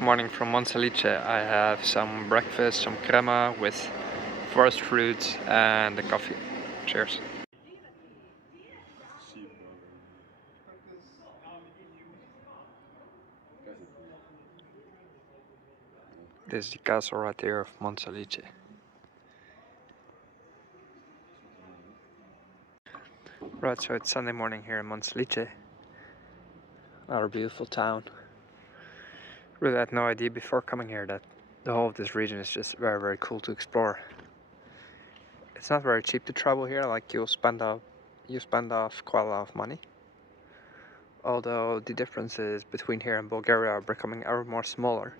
Morning from Monselice. I have some breakfast, some crema with forest fruits and a coffee. Cheers. This is the castle right here of Monselice. Right, so it's Sunday morning here in Monselice. Another beautiful town. Really had no idea before coming here that the whole of this region is just very, very cool to explore. It's not very cheap to travel here, like you spend off quite a lot of money. Although the differences between here and Bulgaria are becoming ever more smaller.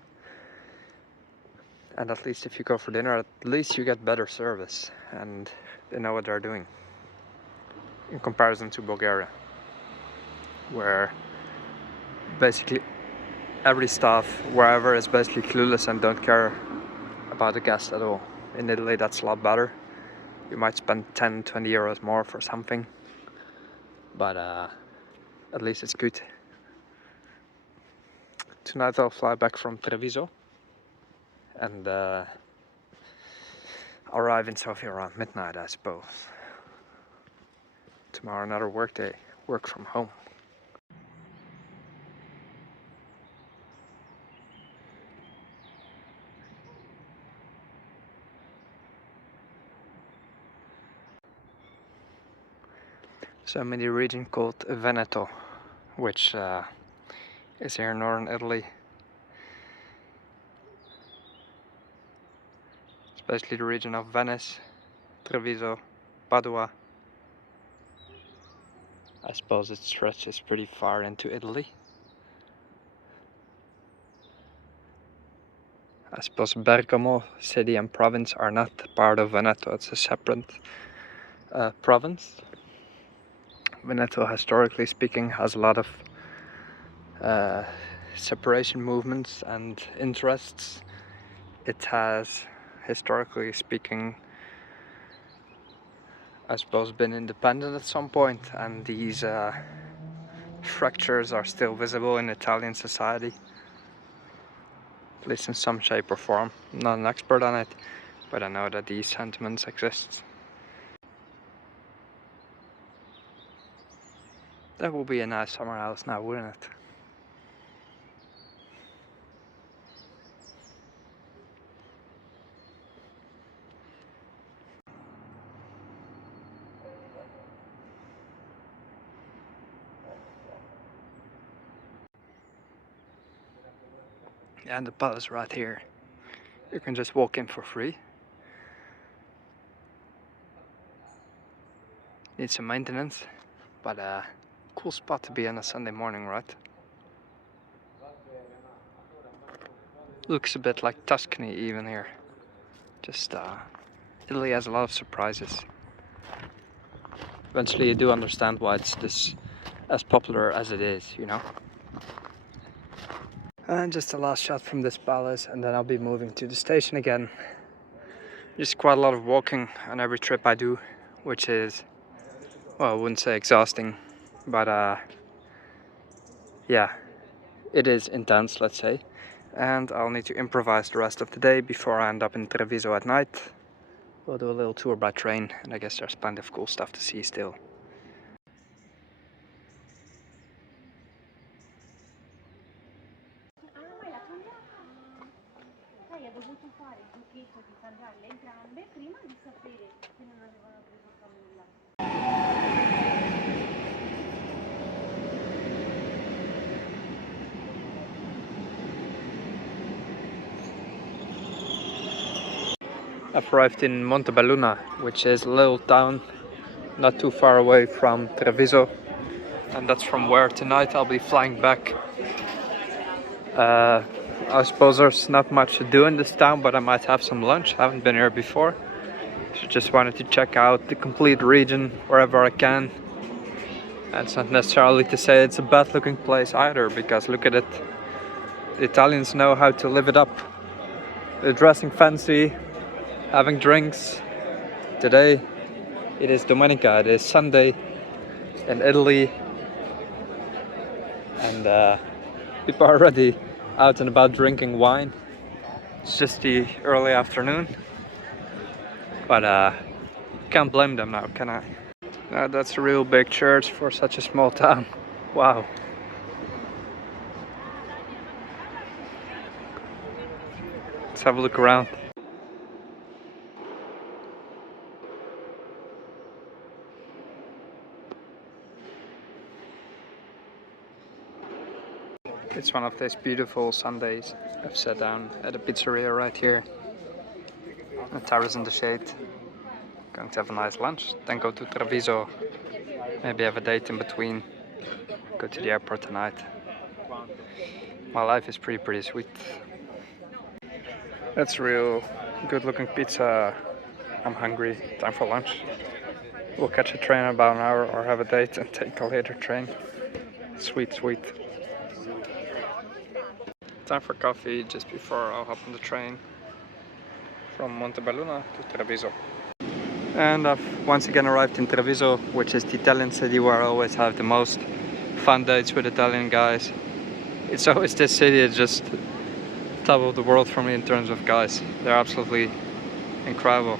And at least if you go for dinner, at least you get better service and they know what they're doing. In comparison to Bulgaria, where basically every staff wherever is basically clueless and don't care about the guest at all. In Italy that's a lot better. You might spend 10-20 euros more for something, but at least it's good. Tonight I'll fly back from Treviso and arrive in Sofia around midnight, I suppose. Tomorrow another work day, work from home. So I'm in the region called Veneto, which is here in northern Italy. It's basically the region of Venice, Treviso, Padua. I suppose it stretches pretty far into Italy. I suppose Bergamo city and province are not part of Veneto, it's a separate province. Veneto, historically speaking, has a lot of separation movements and interests. It has, historically speaking, I suppose, been independent at some point, and these fractures are still visible in Italian society, at least in some shape or form. I'm not an expert on it, but I know that these sentiments exist. That will be a nice summer house now, wouldn't it? And the palace right here. You can just walk in for free. Needs some maintenance, but cool spot to be on a Sunday morning, right? Looks a bit like Tuscany even here. Just Italy has a lot of surprises. Eventually you do understand why it's this as popular as it is, you know? And just a last shot from this palace, and then I'll be moving to the station again. Just quite a lot of walking on every trip I do, which is, well, I wouldn't say exhausting, but yeah, it is intense, let's say. And I'll need to improvise the rest of the day before I end up in Treviso at night. We'll do a little tour by train, and I guess there's plenty of cool stuff to see still. Lei ha dovuto fare il giochetto di mangiarle entrambe prima di sapere che non avevano preso nulla. I've arrived in Montebelluna, which is a little town not too far away from Treviso, and that's from where tonight I'll be flying back. I suppose there's not much to do in this town, but I might have some lunch. I haven't been here before, so just wanted to check out the complete region wherever I can. And it's not necessarily to say it's a bad looking place either, because look at it, the Italians know how to live it up. They're dressing fancy, having drinks. Today it is Domenica, it is Sunday in Italy, and people are already out and about drinking wine. It's just the early afternoon, but can't blame them now, can I? That's a real big church for such a small town. Wow. Let's have a look around. It's one of these beautiful Sundays. I've sat down at a pizzeria right here. A terrace in the shade. Going to have a nice lunch. Then go to Treviso. Maybe have a date in between. Go to the airport tonight. My life is pretty sweet. That's real good looking pizza. I'm hungry. Time for lunch. We'll catch a train in about an hour or have a date and take a later train. Sweet. Time for coffee just before I'll hop on the train from Montebelluna to Treviso. And I've once again arrived in Treviso, which is the Italian city where I always have the most fun dates with Italian guys. It's always this city is just top of the world for me in terms of guys. They're absolutely incredible.